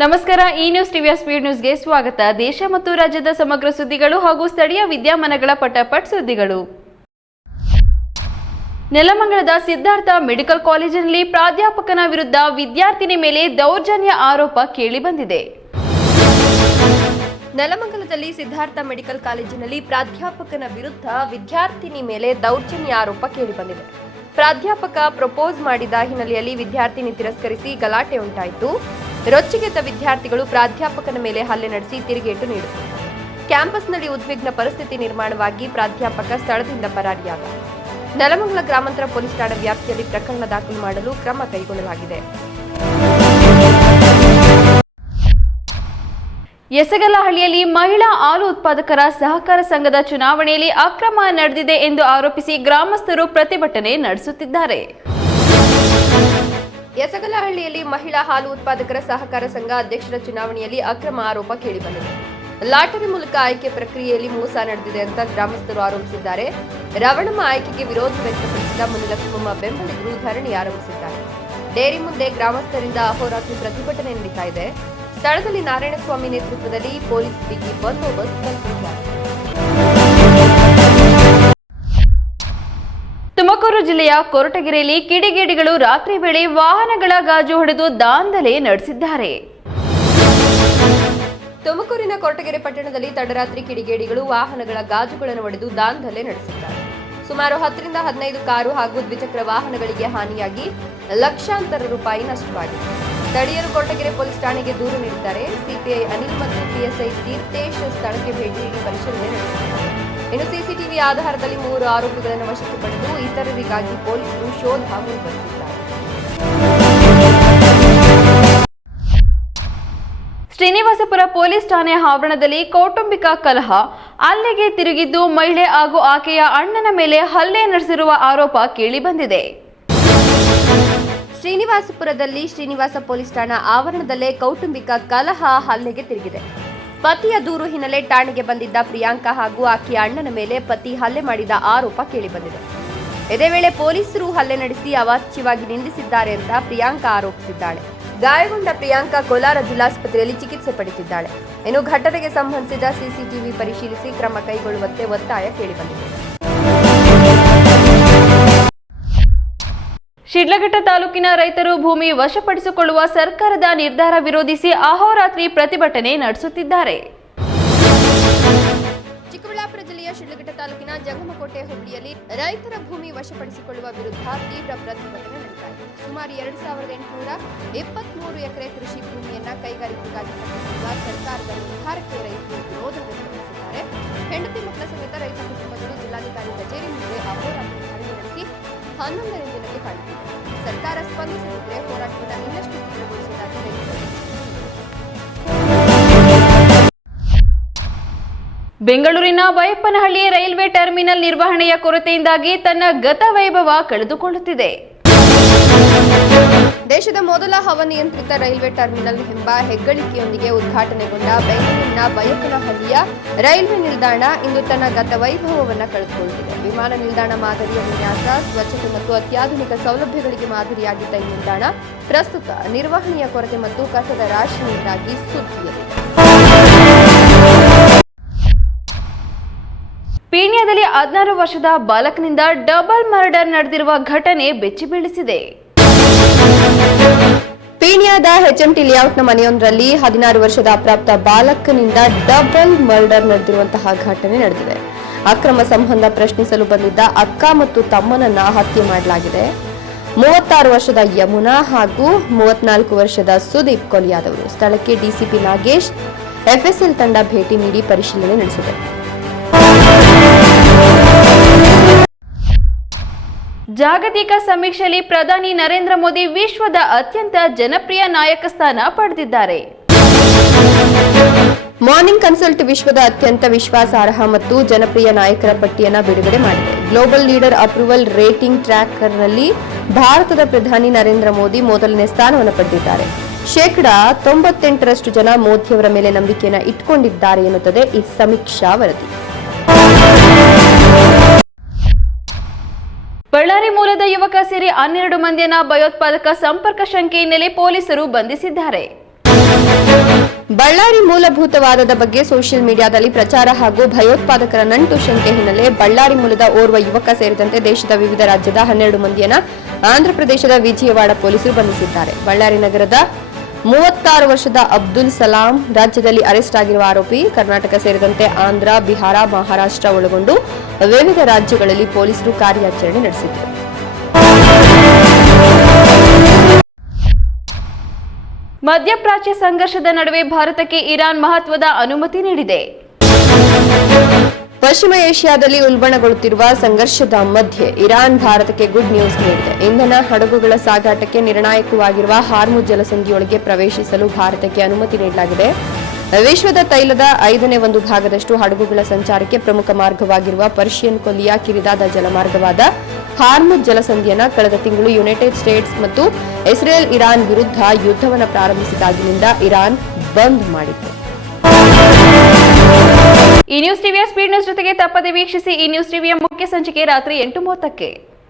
ನಮಸ್ಕಾರ. ಈ ನ್ಯೂಸ್ ಟಿವಿಯ ಸ್ಪೀಡ್ ನ್ಯೂಸ್ಗೆ ಸ್ವಾಗತ. ದೇಶ ಮತ್ತು ರಾಜ್ಯದ ಸಮಗ್ರ ಸುದ್ದಿಗಳು ಹಾಗೂ ಸ್ಥಳೀಯ ವಿದ್ಯಮಾನಗಳ ಪಟಾಪಟ್ ಸುದ್ದಿಗಳು. ನೆಲಮಂಗಲದ ಸಿದ್ಧಾರ್ಥ ಮೆಡಿಕಲ್ ಕಾಲೇಜಿನಲ್ಲಿ ಪ್ರಾಧ್ಯಾಪಕನ ವಿರುದ್ಧ ವಿದ್ಯಾರ್ಥಿನಿ ಮೇಲೆ ದೌರ್ಜನ್ಯ ಆರೋಪ ಕೇಳಿಬಂದಿದೆ. ನೆಲಮಂಗಲದಲ್ಲಿ ಸಿದ್ಧಾರ್ಥ ಮೆಡಿಕಲ್ ಕಾಲೇಜಿನಲ್ಲಿ ಪ್ರಾಧ್ಯಾಪಕನ ವಿರುದ್ಧ ವಿದ್ಯಾರ್ಥಿನಿ ಮೇಲೆ ದೌರ್ಜನ್ಯ ಆರೋಪ ಕೇಳಿಬಂದಿದೆ. ಪ್ರಾಧ್ಯಾಪಕ ಪ್ರಪೋಸ್ ಮಾಡಿದ ಹಿನ್ನೆಲೆಯಲ್ಲಿ ವಿದ್ಯಾರ್ಥಿನಿ ತಿರಸ್ಕರಿಸಿ ಗಲಾಟೆ ಉಂಟಾಯಿತು. ರೊಚ್ಚಿಗೆದ್ದ ವಿದ್ಯಾರ್ಥಿಗಳು ಪ್ರಾಧ್ಯಾಪಕನ ಮೇಲೆ ಹಲ್ಲೆ ನಡೆಸಿ ತಿರುಗೇಟು ನೀಡಿದರು. ಕ್ಯಾಂಪಸ್ನಲ್ಲಿ ಉದ್ವಿಗ್ನ ಪರಿಸ್ಥಿತಿ ನಿರ್ಮಾಣವಾಗಿ ಪ್ರಾಧ್ಯಾಪಕ ಸ್ಥಳದಿಂದ ಪರಾರಿಯಾದ. ನೆಲಮಂಗಲ ಗ್ರಾಮಾಂತರ ಪೊಲೀಸ್ ಠಾಣಾ ವ್ಯಾಪ್ತಿಯಲ್ಲಿ ಪ್ರಕರಣ ದಾಖಲು ಮಾಡಲು ಕ್ರಮ ಕೈಗೊಳ್ಳಲಾಗಿದೆ. ಯಸಗಲಹಳ್ಳಿಯಲ್ಲಿ ಮಹಿಳಾ ಹಾಲು ಉತ್ಪಾದಕರ ಸಹಕಾರ ಸಂಘದ ಚುನಾವಣೆಯಲ್ಲಿ ಅಕ್ರಮ ನಡೆದಿದೆ ಎಂದು ಆರೋಪಿಸಿ ಗ್ರಾಮಸ್ಥರು ಪ್ರತಿಭಟನೆ ನಡೆಸುತ್ತಿದ್ದಾರೆ. ಯಸಗಲಹಳ್ಳಿಯಲ್ಲಿ ಮಹಿಳಾ ಹಾಲು ಉತ್ಪಾದಕರ ಸಹಕಾರ ಸಂಘ ಅಧ್ಯಕ್ಷರ ಚುನಾವಣೆಯಲ್ಲಿ ಅಕ್ರಮ ಆರೋಪ ಕೇಳಿಬಂದಿದೆ. ಲಾಟರಿ ಮೂಲಕ ಆಯ್ಕೆ ಪ್ರಕ್ರಿಯೆಯಲ್ಲಿ ಮೋಸ ನಡೆದಿದೆ ಅಂತ ಗ್ರಾಮಸ್ಥರು ಆರೋಪಿಸಿದ್ದಾರೆ. ರವಣಮ್ಮ ಆಯ್ಕೆಗೆ ವಿರೋಧ ವ್ಯಕ್ತಪಡಿಸಿದ ಮುನಿಲಕ್ಷ್ಮಮ್ಮ ಬೆಂಬಲಿಗರು ಧರಣಿ ಆರಂಭಿಸಿದ್ದಾರೆ. ಡೇರಿ ಮುಂದೆ ಗ್ರಾಮಸ್ಥರಿಂದ ಅಹೋರಾತ್ರಿ ಪ್ರತಿಭಟನೆ ನಡೀತಾ ಇದೆ. ಸ್ಥಳದಲ್ಲಿ ನಾರಾಯಣಸ್ವಾಮಿ ನೇತೃತ್ವದಲ್ಲಿ ಪೊಲೀಸ್ ಬಿಗಿ ಬಂದೋಬಸ್ತ್ ಕಲ್ಪಿಸಿದ್ದಾರೆ. ತುಮಕೂರು ಜಿಲ್ಲೆಯ ಕೊರಟಗೆರೆಯಲ್ಲಿ ಕಿಡಿಗೇಡಿಗಳು ರಾತ್ರಿ ವೇಳೆ ವಾಹನಗಳ ಗಾಜು ಹೊಡೆದು ದಾಂಧಲೆ ನಡೆಸಿದ್ದಾರೆ. ತುಮಕೂರಿನ ಕೊರಟಗೆರೆ ಪಟ್ಟಣದಲ್ಲಿ ತಡರಾತ್ರಿ ಕಿಡಿಗೇಡಿಗಳು ವಾಹನಗಳ ಗಾಜುಗಳನ್ನು ಒಡೆದು ದಾಂಧಲೆ ನಡೆಸಿದ್ದಾರೆ. ಸುಮಾರು 10 ರಿಂದ 15 ಕಾರು ಹಾಗೂ ದ್ವಿಚಕ್ರ ವಾಹನಗಳಿಗೆ ಹಾನಿಯಾಗಿ ಲಕ್ಷಾಂತರ ರೂಪಾಯಿ ನಷ್ಟವಾಗಿದೆ. ಸ್ಥಳೀಯರು ಕೊರಟಗೆರೆ ಪೊಲೀಸ್ ಠಾಣೆಗೆ ದೂರು ನೀಡಿದ್ದಾರೆ. ಸಿಪಿಐ ಅನಿಲ್ ಮತ್ತು ಪಿಎಸ್ಐ ತೀರ್ಥೇಶ್ ಸ್ಥಳಕ್ಕೆ ಭೇಟಿ ನೀಡಿ ಪರಿಶೀಲನೆ ನಡೆಸಿದ್ದಾರೆ. ಇನ್ನು ಸಿಸಿಟಿವಿ ಆಧಾರದಲ್ಲಿ 3 ಆರೋಪಿಗಳನ್ನು ವಶಕ್ಕೆ ಪಡೆದು ಇತರರಿಗಾಗಿ ಪೊಲೀಸರು ಶೋಧ ಮುಂದುವರೆಸಿದ್ದಾರೆ. ಶ್ರೀನಿವಾಸಪುರ ಪೊಲೀಸ್ ಠಾಣೆ ಆವರಣದಲ್ಲಿ ಕೌಟುಂಬಿಕ ಕಲಹ, ಹಲ್ಲೆಗೆ ತಿರುಗಿದ್ದು ಮಹಿಳೆ ಹಾಗೂ ಆಕೆಯ ಅಣ್ಣನ ಮೇಲೆ ಹಲ್ಲೆ ನಡೆಸಿರುವ ಆರೋಪ ಕೇಳಿಬಂದಿದೆ. ಶ್ರೀನಿವಾಸಪುರದಲ್ಲಿ ಶ್ರೀನಿವಾಸ ಪೊಲೀಸ್ ಠಾಣಾ ಆವರಣದಲ್ಲೇ ಕೌಟುಂಬಿಕ ಕಲಹ ಹಲ್ಲೆಗೆ ತಿರುಗಿದೆ. ಪತಿಯ ದೂರು ಹಿನ್ನೆಲೆ ಠಾಣೆಗೆ ಬಂದಿದ್ದ ಪ್ರಿಯಾಂಕಾ ಹಾಗೂ ಆಕೆಯ ಅಣ್ಣನ ಮೇಲೆ ಪತಿ ಹಲ್ಲೆ ಮಾಡಿದ ಆರೋಪ ಕೇಳಿಬಂದಿದೆ. ಇದೇ ವೇಳೆ ಪೊಲೀಸರು ಹಲ್ಲೆ ನಡೆಸಿ ಅವಾಚ್ಯವಾಗಿ ನಿಂದಿಸಿದ್ದಾರೆ ಅಂತ ಪ್ರಿಯಾಂಕಾ ಆರೋಪಿಸಿದ್ದಾಳೆ. ಗಾಯಗೊಂಡ ಪ್ರಿಯಾಂಕಾ ಕೋಲಾರ ಜಿಲ್ಲಾಸ್ಪತ್ರೆಯಲ್ಲಿ ಚಿಕಿತ್ಸೆ ಪಡೆದಿದ್ದಾಳೆ. ಇನ್ನು ಘಟನೆಗೆ ಸಂಬಂಧಿಸಿದ ಸಿಸಿಟಿವಿ ಪರಿಶೀಲಿಸಿ ಕ್ರಮ ಕೈಗೊಳ್ಳುವಂತೆ ಒತ್ತಾಯ ಕೇಳಿಬಂದಿದೆ. ಶಿಡ್ಲಘಟ್ಟ ತಾಲೂಕಿನ ರೈತರು ಭೂಮಿ ವಶಪಡಿಸಿಕೊಳ್ಳುವ ಸರ್ಕಾರದ ನಿರ್ಧಾರ ವಿರೋಧಿಸಿ ಅಹೋರಾತ್ರಿ ಪ್ರತಿಭಟನೆ ನಡೆಸುತ್ತಿದ್ದಾರೆ. ಚಿಕ್ಕಬಳ್ಳಾಪುರ ಜಿಲ್ಲೆಯ ಶಿಡ್ಲಘಟ್ಟ ತಾಲೂಕಿನ ಜಂಗಮಕೋಟೆ ಹೋಬಳಿಯಲ್ಲಿ ರೈತರ ಭೂಮಿ ವಶಪಡಿಸಿಕೊಳ್ಳುವ ವಿರುದ್ಧ ತೀವ್ರ ಪ್ರತಿಭಟನೆ ನಡೆಸಿದೆ. ಸುಮಾರು 2823 ಎಕರೆ ಕೃಷಿ ಭೂಮಿಯನ್ನ ಕೈಗಾರಿಕೆಗಾಗಿ ಪಡೆದುಕೊಳ್ಳುವ ಸರ್ಕಾರದ ನಿರ್ಧಾರಕ್ಕೆ ರೈತರು ವಿರೋಧ ವ್ಯಕ್ತಪಡಿಸಿದ್ದಾರೆ. ಹೆಂಡತಿ ಮಕ್ಕಳ ಸಮೇತ ರೈತ ಕುಟುಂಬಗಳು ಜಿಲ್ಲಾಧಿಕಾರಿ ಕಚೇರಿ ಮುಂದೆ ಅಹೋರಾತ್ರಿ ಧರಣಿ ನಡೆಸಿ 11ನೇ ದಿನಕ್ಕೆ ಕಾಲಿಟ್ಟಿದೆ. ಸರ್ಕಾರ ಸ್ಪಂದಿಸದಿದ್ದರೆ ಹೋರಾಟವನ್ನು ಇನ್ನಷ್ಟು ತೀವ್ರಗೊಳಿಸುವುದಾಗಿ ರೈತರು. ಬೆಂಗಳೂರಿನ ಬೈಯಪ್ಪನಹಳ್ಳಿ ರೈಲ್ವೆ ಟರ್ಮಿನಲ್ ನಿರ್ವಹಣೆಯ ಕೊರತೆಯಿಂದಾಗಿ ತನ್ನ ಗತವೈಭವ ಕಳೆದುಕೊಳ್ಳುತ್ತಿದೆ. ದೇಶದ ಮೊದಲ ಹವಾನಿಯಂತ್ರಿತ ರೈಲ್ವೆ ಟರ್ಮಿನಲ್ ಎಂಬ ಹೆಗ್ಗಳಿಕೆಯೊಂದಿಗೆ ಉದ್ಘಾಟನೆಗೊಂಡ ಬೆಂಗಳೂರಿನ ಬೈಯಪ್ಪನಹಳ್ಳಿಯ ರೈಲ್ವೆ ನಿಲ್ದಾಣ ಇಂದು ತನ್ನ ಗತವೈಭವವನ್ನು ಕಳೆದುಕೊಳ್ಳುತ್ತಿದೆ. ವಿಮಾನ ನಿಲ್ದಾಣ ಮಾದರಿಯ ವಿನ್ಯಾಸ, ಸ್ವಚ್ಛತೆ ಮತ್ತು ಅತ್ಯಾಧುನಿಕ ಸೌಲಭ್ಯಗಳಿಗೆ ಮಾದರಿಯಾಗಿದ್ದ ಈ ನಿಲ್ದಾಣ ಪ್ರಸ್ತುತ ನಿರ್ವಹಣೆಯ ಕೊರತೆ ಮತ್ತು ಕಸದ ರಾಶಿಯಿಂದಾಗಿ ಸುದ್ದಿಯಲ್ಲಿದೆ. ಪೀಣ್ಯದಲ್ಲಿ 16 ವರ್ಷದ ಬಾಲಕನಿಂದ ಡಬಲ್ ಮರ್ಡರ್ ನಡೆದಿರುವ ಘಟನೆ ಬೆಚ್ಚಿಬೀಳಿಸಿದೆ. ಪೀಣ್ಯದ HMT ಲೇಔಟ್ನ ಮನೆಯೊಂದರಲ್ಲಿ 16 ವರ್ಷದ ಅಪ್ರಾಪ್ತ ಬಾಲಕನಿಂದ ಡಬಲ್ ಮರ್ಡರ್ ನಡೆದಿರುವಂತಹ ಘಟನೆ ನಡೆದಿದೆ. ಅಕ್ರಮ ಸಂಬಂಧ ಪ್ರಶ್ನಿಸಲು ಬಂದಿದ್ದ ಅಕ್ಕ ಮತ್ತು ತಮ್ಮನನ್ನ ಹತ್ಯೆ ಮಾಡಲಾಗಿದೆ. 36 ವರ್ಷದ ಯಮುನಾ ಹಾಗೂ 34 ವರ್ಷದ ಸುದೀಪ್ ಕೊಲೆಯಾದವರು. ಸ್ಥಳಕ್ಕೆ ಡಿಸಿಪಿ ನಾಗೇಶ್, FSL ತಂಡ ಭೇಟಿ ನೀಡಿ ಪರಿಶೀಲನೆ ನಡೆಸಿದೆ. ಜಾಗತಿಕ ಸಮೀಕ್ಷೆಯಲ್ಲಿ ಪ್ರಧಾನಿ ನರೇಂದ್ರ ಮೋದಿ ವಿಶ್ವದ ಅತ್ಯಂತ ಜನಪ್ರಿಯ ನಾಯಕ ಸ್ಥಾನ ಪಡೆದಿದ್ದಾರೆ. ಮಾರ್ನಿಂಗ್ ಕನ್ಸಲ್ಟ್ ವಿಶ್ವದ ಅತ್ಯಂತ ವಿಶ್ವಾಸಾರ್ಹ ಮತ್ತು ಜನಪ್ರಿಯ ನಾಯಕರ ಪಟ್ಟಿಯನ್ನು ಬಿಡುಗಡೆ ಮಾಡಿದೆ. ಗ್ಲೋಬಲ್ ಲೀಡರ್ ಅಪ್ರೂವಲ್ ರೇಟಿಂಗ್ ಟ್ರ್ಯಾಕರ್ನಲ್ಲಿ ಭಾರತದ ಪ್ರಧಾನಿ ನರೇಂದ್ರ ಮೋದಿ ಮೊದಲನೇ ಸ್ಥಾನವನ್ನು ಪಡೆದಿದ್ದಾರೆ. 98% ಜನ ಮೋದಿಯವರ ಮೇಲೆ ನಂಬಿಕೆಯನ್ನು ಇಟ್ಕೊಂಡಿದ್ದಾರೆ ಎನ್ನುತ್ತದೆ ಈ ಸಮೀಕ್ಷಾ ವರದಿ. ಬಳ್ಳಾರಿ ಮೂಲದ ಯುವಕ ಸೇರಿ 12 ಮಂದಿಯನ್ನ ಭಯೋತ್ಪಾದಕ ಸಂಪರ್ಕ ಶಂಕೆ ಹಿನ್ನೆಲೆ ಪೊಲೀಸರು ಬಂಧಿಸಿದ್ದಾರೆ. ಬಳ್ಳಾರಿ ಮೂಲಭೂತವಾದದ ಬಗ್ಗೆ ಸೋಷಿಯಲ್ ಮೀಡಿಯಾದಲ್ಲಿ ಪ್ರಚಾರ ಹಾಗೂ ಭಯೋತ್ಪಾದಕರ ನಂಟು ಶಂಕೆ ಹಿನ್ನೆಲೆ ಬಳ್ಳಾರಿ ಮೂಲದ ಓರ್ವ ಯುವಕ ಸೇರಿದಂತೆ ದೇಶದ ವಿವಿಧ ರಾಜ್ಯದ 12 ಮಂದಿಯನ್ನ ಆಂಧ್ರಪ್ರದೇಶದ ವಿಜಯವಾಡ ಪೊಲೀಸರು ಬಂಧಿಸಿದ್ದಾರೆ. ಬಳ್ಳಾರಿ ನಗರದ 36 ವರ್ಷದ ಅಬ್ದುಲ್ ಸಲಾಂ ರಾಜ್ಯದಲ್ಲಿ ಅರೆಸ್ಟ್ ಆಗಿರುವ ಆರೋಪಿ. ಕರ್ನಾಟಕ ಸೇರಿದಂತೆ ಆಂಧ್ರ, ಬಿಹಾರ, ಮಹಾರಾಷ್ಟ್ರ ಒಳಗೊಂಡು ವಿವಿಧ ರಾಜ್ಯಗಳಲ್ಲಿ ಪೊಲೀಸರು ಕಾರ್ಯಾಚರಣೆ ನಡೆಸಿದರು. ಮಧ್ಯಪ್ರಾಚ್ಯ ಸಂಘರ್ಷದ ನಡುವೆ ಭಾರತಕ್ಕೆ ಇರಾನ್ ಮಹತ್ವದ ಅನುಮತಿ ನೀಡಿದೆ. ಪಶ್ಚಿಮ ಏಷ್ಯಾದಲ್ಲಿ ಉಲ್ಬಣಗೊಳ್ಳುತ್ತಿರುವ ಸಂಘರ್ಷದ ಮಧ್ಯೆ ಇರಾನ್ ಭಾರತಕ್ಕೆ ಗುಡ್ ನ್ಯೂಸ್ ನೀಡಿದೆ. ಇಂಧನ ಹಡಗುಗಳ ಸಾಗಾಟಕ್ಕೆ ನಿರ್ಣಾಯಕವಾಗಿರುವ ಹಾರ್ಮುಜ್ ಜಲಸಂಧಿಯೊಳಗೆ ಪ್ರವೇಶಿಸಲು ಭಾರತಕ್ಕೆ ಅನುಮತಿ ನೀಡಲಾಗಿದೆ. ವಿಶ್ವದ ತೈಲದ 5ನೇ 1 ಭಾಗದಷ್ಟು ಹಡಗುಗಳ ಸಂಚಾರಕ್ಕೆ ಪ್ರಮುಖ ಮಾರ್ಗವಾಗಿರುವ ಪರ್ಷಿಯನ್ ಕೊಲ್ಲಿಯ ಕಿರಿದಾದ ಜಲಮಾರ್ಗವಾದ ಹಾರ್ಮುಜ್ ಜಲಸಂಧಿಯನ್ನು ಕಳೆದ ತಿಂಗಳು ಯುನೈಟೆಡ್ ಸ್ಟೇಟ್ಸ್ ಮತ್ತು ಇಸ್ರೇಲ್ ಇರಾನ್ ವಿರುದ್ಧ ಯುದ್ಧವನ್ನು ಪ್ರಾರಂಭಿಸಿದಾಗಿನಿಂದ ಇರಾನ್ ಬಂದ್ ಮಾಡಿತ್ತು. ಈ ನ್ಯೂಸ್ ಟಿವಿಯ ಸ್ಪೀಡ್ ನ್ಯೂಸ್ ಜೊತೆಗೆ ತಪ್ಪದೆ ವೀಕ್ಷಿಸಿ. ಈ ನ್ಯೂಸ್ ಟಿವಿಯ ಮುಖ್ಯ ಸಂಚಿಕೆ ರಾತ್ರಿ 8:30ಕ್ಕೆ.